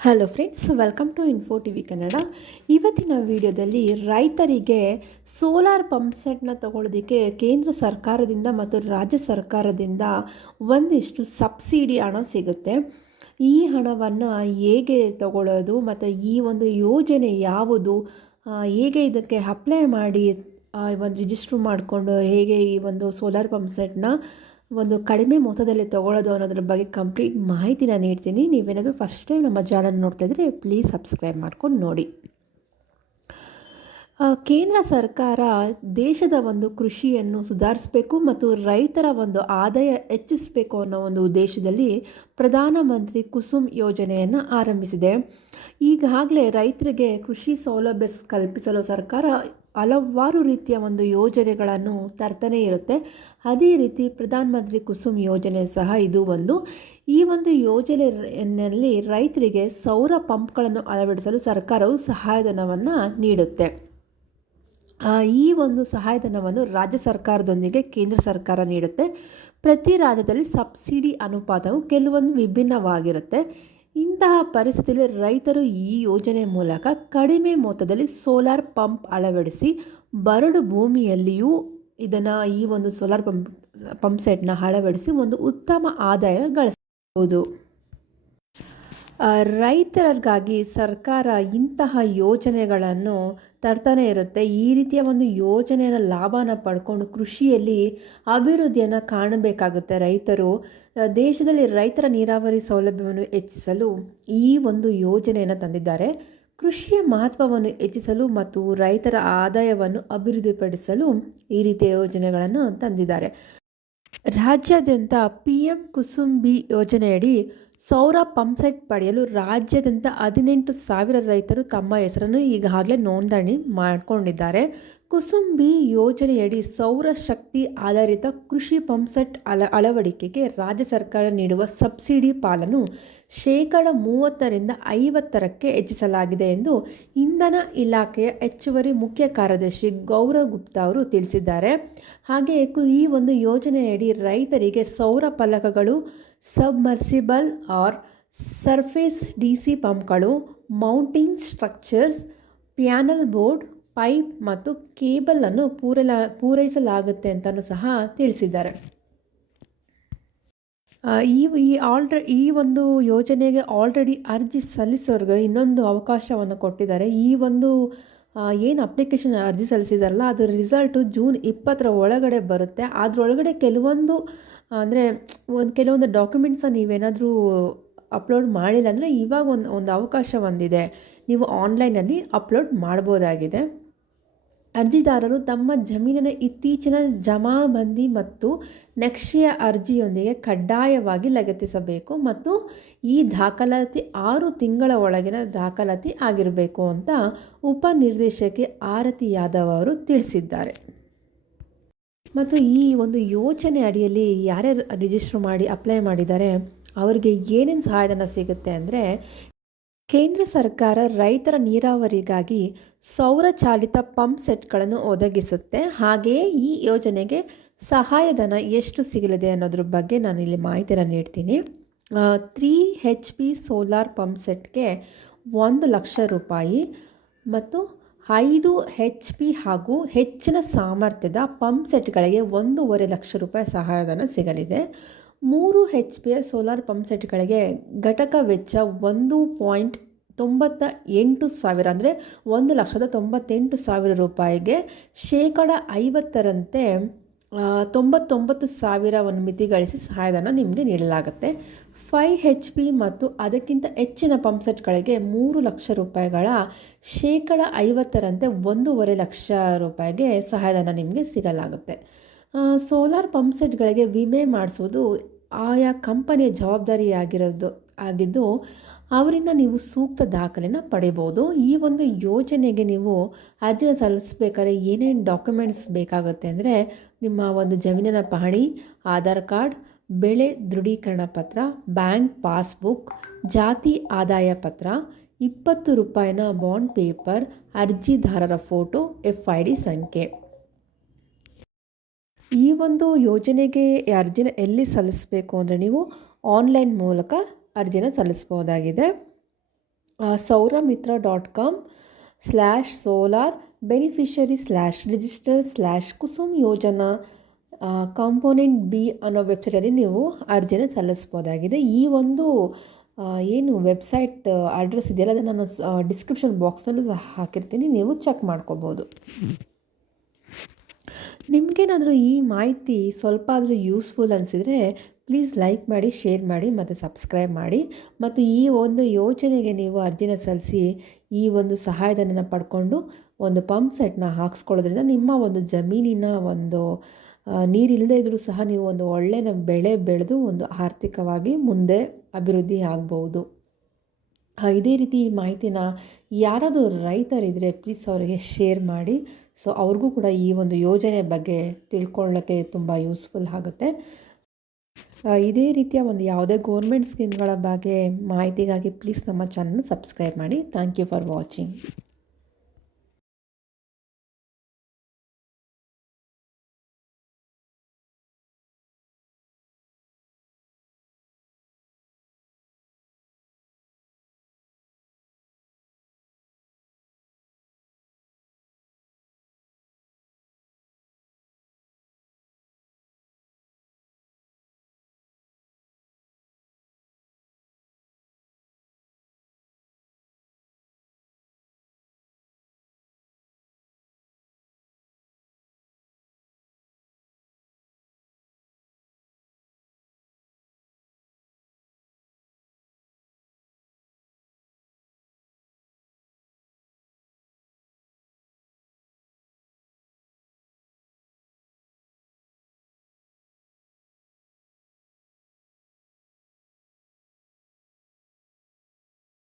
Hello friends welcome to info T V Kannada ಇವತ್ತಿನ ವಿಡಿಯೋದಲ್ಲಿ ರೈತರಿಗೆ ಸೋಲಾರ್ ಪಂಪ್ ಸೆಟ್ನ ತಗೊಳ್ಳೋದಕ್ಕೆ ಕೇಂದ್ರ ಸರ್ಕಾರದಿಂದ ಮತ್ತು ರಾಜ್ಯ ಸರ್ಕಾರದಿಂದ ಒಂದಿಷ್ಟು ಸಬ್ಸಿಡಿ ಹಣ ಸಿಗುತ್ತೆ. ಈ ಹಣವನ್ನು ಹೇಗೆ ತಗೊಳ್ಳೋದು ಮತ್ತು ಈ ಒಂದು ಯೋಜನೆ ಯಾವುದು? ಹೇಗೆ ಇದಕ್ಕೆ ಅಪ್ಲೈ ಮಾಡಿ ಒಂದು ರಿಜಿಸ್ಟ್ರ್ ಮಾಡಿಕೊಂಡು ಹೇಗೆ ಈ ಒಂದು ಸೋಲಾರ್ ಪಂಪ್ ಸೆಟ್ನ ಒಂದು ಕಡಿಮೆ ಮೊತ್ತದಲ್ಲಿ ತಗೊಳ್ಳೋದು ಅನ್ನೋದ್ರ ಬಗ್ಗೆ ಕಂಪ್ಲೀಟ್ ಮಾಹಿತಿನ ನೀಡ್ತೀನಿ. ನೀವೇನಾದರೂ ಫಸ್ಟ್ ಟೈಮ್ ನಮ್ಮ ಚಾನಲ್ ನೋಡ್ತಾ ಇದ್ದರೆ ಪ್ಲೀಸ್ ಸಬ್ಸ್ಕ್ರೈಬ್ ಮಾಡ್ಕೊಂಡು ನೋಡಿ. ಕೇಂದ್ರ ಸರ್ಕಾರ ದೇಶದ ಒಂದು ಕೃಷಿಯನ್ನು ಸುಧಾರಿಸಬೇಕು ಮತ್ತು ರೈತರ ಒಂದು ಆದಾಯ ಹೆಚ್ಚಿಸಬೇಕು ಅನ್ನೋ ಒಂದು ಉದ್ದೇಶದಲ್ಲಿ ಪ್ರಧಾನಮಂತ್ರಿ ಕುಸುಮ್ ಯೋಜನೆಯನ್ನು ಆರಂಭಿಸಿದೆ. ಈಗಾಗಲೇ ರೈತರಿಗೆ ಕೃಷಿ ಸೌಲಭ್ಯ ಕಲ್ಪಿಸಲು ಸರ್ಕಾರ ಹಲವಾರು ರೀತಿಯ ಒಂದು ಯೋಜನೆಗಳನ್ನು ತರ್ತಾನೆ ಇರುತ್ತೆ. ಅದೇ ರೀತಿ ಪ್ರಧಾನಮಂತ್ರಿ ಕುಸುಮ್ ಯೋಜನೆ ಸಹ ಇದು ಒಂದು. ಈ ಒಂದು ಯೋಜನೆಯಲ್ಲಿ ರೈತರಿಗೆ ಸೌರ ಪಂಪ್ಗಳನ್ನು ಅಳವಡಿಸಲು ಸರ್ಕಾರವು ಸಹಾಯಧನವನ್ನು ನೀಡುತ್ತೆ. ಈ ಒಂದು ಸಹಾಯಧನವನ್ನು ರಾಜ್ಯ ಸರ್ಕಾರದೊಂದಿಗೆ ಕೇಂದ್ರ ಸರ್ಕಾರ ನೀಡುತ್ತೆ. ಪ್ರತಿ ರಾಜ್ಯದಲ್ಲಿ ಸಬ್ಸಿಡಿ ಅನುಪಾತವು ಕೆಲವೊಂದು ವಿಭಿನ್ನವಾಗಿರುತ್ತೆ. ಇಂತಹ ಪರಿಸ್ಥಿತಿಯಲ್ಲಿ ರೈತರು ಈ ಯೋಜನೆ ಮೂಲಕ ಕಡಿಮೆ ಮೊತ್ತದಲ್ಲಿ ಸೋಲಾರ್ ಪಂಪ್ ಅಳವಡಿಸಿ ಬರಡು ಭೂಮಿಯಲ್ಲಿಯೂ ಇದನ್ನು ಈ ಒಂದು ಸೋಲಾರ್ ಪಂಪ್ ಪಂಪ್ ಸೆಟ್ನ ಅಳವಡಿಸಿ ಒಂದು ಉತ್ತಮ ಆದಾಯ ಗಳಿಸಬಹುದು. ರೈತರಿಗಾಗಿ ಸರ್ಕಾರ ಇಂತಹ ಯೋಜನೆಗಳನ್ನು ತರ್ತಾನೆ ಇರುತ್ತೆ. ಈ ರೀತಿಯ ಒಂದು ಯೋಜನೆಯ ಲಾಭನ ಪಡ್ಕೊಂಡು ಕೃಷಿಯಲ್ಲಿ ಅಭಿವೃದ್ಧಿಯನ್ನು ಕಾಣಬೇಕಾಗುತ್ತೆ ರೈತರು. ದೇಶದಲ್ಲಿ ರೈತರ ನೀರಾವರಿ ಸೌಲಭ್ಯವನ್ನು ಹೆಚ್ಚಿಸಲು ಈ ಒಂದು ಯೋಜನೆಯನ್ನು ತಂದಿದ್ದಾರೆ. ಕೃಷಿಯ ಮಹತ್ವವನ್ನು ಹೆಚ್ಚಿಸಲು ಮತ್ತು ರೈತರ ಆದಾಯವನ್ನು ಅಭಿವೃದ್ಧಿಪಡಿಸಲು ಈ ರೀತಿಯ ಯೋಜನೆಗಳನ್ನು ತಂದಿದ್ದಾರೆ. ರಾಜ್ಯಾದ್ಯಂತ ಪಿ ಎಂ ಕುಸುಂಬಿ ಯೋಜನೆಯಡಿ ಸೌರ ಪಂಪ್ಸೆಟ್ ಪಡೆಯಲು ರಾಜ್ಯಾದ್ಯಂತ ಹದಿನೆಂಟು ಸಾವಿರ ರೈತರು ತಮ್ಮ ಹೆಸರನ್ನು ಈಗಾಗಲೇ ನೋಂದಣಿ ಮಾಡಿಕೊಂಡಿದ್ದಾರೆ. ಕುಸುಮ್ ಬಿ ಯೋಜನೆಯಡಿ ಸೌರ ಶಕ್ತಿ ಆಧಾರಿತ ಕೃಷಿ ಪಂಪ್ಸೆಟ್ ಅಳ, ಅಳವಡಿಕೆಗೆ ರಾಜ್ಯ ಸರ್ಕಾರ ನೀಡುವ ಸಬ್ಸಿಡಿ ಪಾಲನ್ನು ಶೇಕಡ ಮೂವತ್ತರಿಂದ ಐವತ್ತರಕ್ಕೆ ಹೆಚ್ಚಿಸಲಾಗಿದೆ ಎಂದು ಇಂಧನ ಇಲಾಖೆಯ ಹೆಚ್ಚುವರಿ ಮುಖ್ಯ ಕಾರ್ಯದರ್ಶಿ ಗೌರವ್ ಗುಪ್ತಾ ಅವರು ತಿಳಿಸಿದ್ದಾರೆ. ಹಾಗೆಯೇ ಈ ಒಂದು ಯೋಜನೆಯಡಿ ರೈತರಿಗೆ ಸೌರ ಫಲಕಗಳು, submersible or surface D C ಪಂಪ್ಗಳು, mounting structures, panel board pipe ಮತ್ತು ಕೇಬಲನ್ನು ಪೂರೈಲ, ಪೂರೈಸಲಾಗುತ್ತೆ ಅಂತಲೂ ಸಹ ತಿಳಿಸಿದ್ದಾರೆ. ಈ ಈ ಆಲ್ರೆ ಈ ಒಂದು ಯೋಜನೆಗೆ ಆಲ್ರೆಡಿ ಅರ್ಜಿ ಸಲ್ಲಿಸೋರ್ಗೆ ಇನ್ನೊಂದು ಅವಕಾಶವನ್ನು ಕೊಟ್ಟಿದ್ದಾರೆ. ಈ ಒಂದು ಏನು ಅಪ್ಲಿಕೇಶನ್ ಅರ್ಜಿ ಸಲ್ಲಿಸಿದಾರಲ್ಲ, ಅದು ರಿಸಲ್ಟು ಜೂನ್ ಇಪ್ಪತ್ತರ ಒಳಗಡೆ ಬರುತ್ತೆ. ಅದರೊಳಗಡೆ ಕೆಲವೊಂದು, ಅಂದರೆ, ಒಂದು, ಕೆಲವೊಂದು ಡಾಕ್ಯುಮೆಂಟ್ಸನ್ನು ನೀವೇನಾದರೂ ಅಪ್ಲೋಡ್ ಮಾಡಿಲ್ಲ ಅಂದರೆ ಇವಾಗ ಒಂದು ಒಂದು ಅವಕಾಶ ಒಂದಿದೆ. ನೀವು ಆನ್ಲೈನಲ್ಲಿ ಅಪ್ಲೋಡ್ ಮಾಡ್ಬೋದಾಗಿದೆ. ಅರ್ಜಿದಾರರು ತಮ್ಮ ಜಮೀನಿನ ಇತ್ತೀಚಿನ ಜಮಾಬಂದಿ ಮತ್ತು ನಕ್ಷೆಯ ಅರ್ಜಿಯೊಂದಿಗೆ ಕಡ್ಡಾಯವಾಗಿ ಲಗತ್ತಿಸಬೇಕು ಮತ್ತು ಈ ದಾಖಲಾತಿ ಆರು ತಿಂಗಳ ಒಳಗಿನ ದಾಖಲಾತಿ ಆಗಿರಬೇಕು ಅಂತ ಉಪನಿರ್ದೇಶಕಿ ಆರತಿ ಯಾದವ್ ಅವರು ತಿಳಿಸಿದ್ದಾರೆ. ಮತ್ತು ಈ ಒಂದು ಯೋಜನೆ ಅಡಿಯಲ್ಲಿ ಯಾರ್ಯಾರು ರಿಜಿಸ್ಟರ್ ಮಾಡಿ ಅಪ್ಲೈ ಮಾಡಿದ್ದಾರೆ, ಅವರಿಗೆ ಏನೇನು ಸಹಾಯಧನ ಸಿಗುತ್ತೆ ಅಂದರೆ ಕೇಂದ್ರ ಸರ್ಕಾರ ರೈತರ ನೀರಾವರಿಗಾಗಿ ಸೌರ ಚಾಲಿತ ಪಂಪ್ ಸೆಟ್ಗಳನ್ನು ಒದಗಿಸುತ್ತೆ. ಹಾಗೆಯೇ ಈ ಯೋಜನೆಗೆ ಸಹಾಯಧನ ಎಷ್ಟು ಸಿಗಲಿದೆ ಅನ್ನೋದ್ರ ಬಗ್ಗೆ ನಾನು ಇಲ್ಲಿ ಮಾಹಿತಿನ ನೀಡ್ತೀನಿ. Three H P solar pump ಸೆಟ್ಗೆ ಒಂದು ಲಕ್ಷ ರೂಪಾಯಿ ಮತ್ತು ಐದು ಹೆಚ್ ಪಿ ಹಾಗೂ ಹೆಚ್ಚಿನ ಸಾಮರ್ಥ್ಯದ ಪಂಪ್ ಸೆಟ್ಗಳಿಗೆ ಒಂದೂವರೆ ಲಕ್ಷ ರೂಪಾಯಿ ಸಹಾಯಧನ ಸಿಗಲಿದೆ. ಮೂರು ಹೆಚ್ ಪಿಯ ಸೋಲಾರ್ ಪಂಪ್ ಸೆಟ್ಗಳಿಗೆ ಘಟಕ ವೆಚ್ಚ ಒಂದು ಪಾಯಿಂಟ್ ತೊಂಬತ್ತ ಎಂಟು ಸಾವಿರ ಅಂದರೆ ಒಂದು ಲಕ್ಷದ ತೊಂಬತ್ತೆಂಟು ಸಾವಿರ ರೂಪಾಯಿಗೆ ಶೇಕಡ ಐವತ್ತರಂತೆ ತೊಂಬತ್ತೊಂಬತ್ತು ಸಾವಿರವನ್ನು ಮಿತಿಗಳಿಸಿ ಸಹಾಯಧನ ನಿಮಗೆ ನೀಡಲಾಗುತ್ತೆ. ಫೈ ಹೆಚ್ ಪಿ ಮತ್ತು ಅದಕ್ಕಿಂತ ಹೆಚ್ಚಿನ ಪಂಪ್ ಸೆಟ್ಗಳಿಗೆ ಮೂರು ಲಕ್ಷ ರೂಪಾಯಿಗಳ ಶೇಕಡ ಐವತ್ತರಂತೆ ಒಂದೂವರೆ ಲಕ್ಷ ರೂಪಾಯಿಗೆ ಸಹಾಯಧನ ನಿಮಗೆ ಸಿಗಲಾಗುತ್ತೆ. ಸೋಲಾರ್ ಪಂಪ್ ಸೆಟ್ಗಳಿಗೆ ವಿಮೆ ಮಾಡಿಸೋದು ಆಯಾ ಕಂಪನಿಯ ಜವಾಬ್ದಾರಿಯಾಗಿರೋದು, ಆಗಿದ್ದು ಅವರಿಂದ ನೀವು ಸೂಕ್ತ ದಾಖಲೆನ ಪಡೆಯಬಹುದು ಈ ಒಂದು ಯೋಜನೆಗೆ ನೀವು ಅರ್ಜಿ ಸಲ್ಲಿಸಬೇಕಾದ್ರೆ ಏನೇನು ಡಾಕ್ಯುಮೆಂಟ್ಸ್ ಬೇಕಾಗುತ್ತೆ ಅಂದರೆ ನಿಮ್ಮ ಒಂದು ಜಮೀನಿನ ಪಹಣಿ, ಆಧಾರ್ ಕಾರ್ಡ್, ಬೆಳೆ ದೃಢೀಕರಣ ಪತ್ರ, ಬ್ಯಾಂಕ್ ಪಾಸ್ಬುಕ್, ಜಾತಿ ಆದಾಯ ಪತ್ರ, ಇಪ್ಪತ್ತು ರೂಪಾಯಿನ ಬಾಂಡ್ ಪೇಪರ್, ಅರ್ಜಿದಾರರ ಫೋಟೋ ಎಫ್ ಐ ಡಿ ಸಂಖ್ಯೆ. ಈ ಒಂದು ಯೋಜನೆಗೆ ಅರ್ಜಿನ ಎಲ್ಲಿ ಸಲ್ಲಿಸಬೇಕು ಅಂದರೆ ನೀವು ಆನ್ಲೈನ್ ಮೂಲಕ ಅರ್ಜಿನ ಸಲ್ಲಿಸ್ಬೋದಾಗಿದೆ Souramitra dot com slash solar beneficiary slash register slash Kusum Yojana component B ಅನ್ನೋ ವೆಬ್ಸೈಟಲ್ಲಿ ನೀವು ಅರ್ಜಿನ ಸಲ್ಲಿಸ್ಬೋದಾಗಿದೆ ಈ ಒಂದು ಏನು ವೆಬ್ಸೈಟ್ ಅಡ್ರೆಸ್ ಇದೆಯಲ್ಲ, ಅದನ್ನು ನಾನು ಡಿಸ್ಕ್ರಿಪ್ಷನ್ ಬಾಕ್ಸಲ್ಲೂ ಸಹ ಹಾಕಿರ್ತೀನಿ. ನೀವು ಚೆಕ್ ಮಾಡ್ಕೋಬೋದು. ನಿಮಗೇನಾದರೂ ಈ ಮಾಹಿತಿ ಸ್ವಲ್ಪ ಆದರೂ ಯೂಸ್ಫುಲ್ ಅನಿಸಿದರೆ ಪ್ಲೀಸ್ ಲೈಕ್ ಮಾಡಿ ಶೇರ್ ಮಾಡಿ, ಮತ್ತು ಸಬ್ಸ್ಕ್ರೈಬ್ ಮಾಡಿ. ಮತ್ತು ಈ ಒಂದು ಯೋಜನೆಗೆ ನೀವು ಅರ್ಜಿನ ಸಲ್ಲಿಸಿ ಈ ಒಂದು ಸಹಾಯಧನನ ಪಡ್ಕೊಂಡು ಒಂದು ಪಂಪ್ ಸೆಟ್ನ ಹಾಕ್ಸ್ಕೊಳ್ಳೋದ್ರಿಂದ ನಿಮ್ಮ ಒಂದು ಜಮೀನಿನ ಒಂದು ನೀರಿಲ್ಲದೆ ಇದ್ದರೂ ಸಹ ನೀವು ಒಂದು ಒಳ್ಳೆಯ ಬೆಳೆ ಬೆಳೆದು ಒಂದು ಆರ್ಥಿಕವಾಗಿ ಮುಂದೆ ಅಭಿವೃದ್ಧಿ ಆಗ್ಬೋದು. ಇದೇ ರೀತಿ ಈ ಮಾಹಿತಿನ ಯಾರಾದರೂ ರೈತರಿದ್ದರೆ ಪ್ಲೀಸ್ ಅವರಿಗೆ ಶೇರ್ ಮಾಡಿ. ಸೊ ಅವ್ರಿಗೂ ಕೂಡ ಈ ಒಂದು ಯೋಜನೆ ಬಗ್ಗೆ ತಿಳ್ಕೊಳ್ಳೋಕ್ಕೆ ತುಂಬ ಯೂಸ್ಫುಲ್ ಆಗುತ್ತೆ. ಇದೇ ರೀತಿಯ ಒಂದು ಯಾವುದೇ ಗೋರ್ಮೆಂಟ್ ಸ್ಕೀಮ್ಗಳ ಬಗ್ಗೆ ಮಾಹಿತಿಗಾಗಿ ಪ್ಲೀಸ್ ನಮ್ಮ ಚಾನಲ್ ಸಬ್ಸ್ಕ್ರೈಬ್ ಮಾಡಿ. Thank you for watching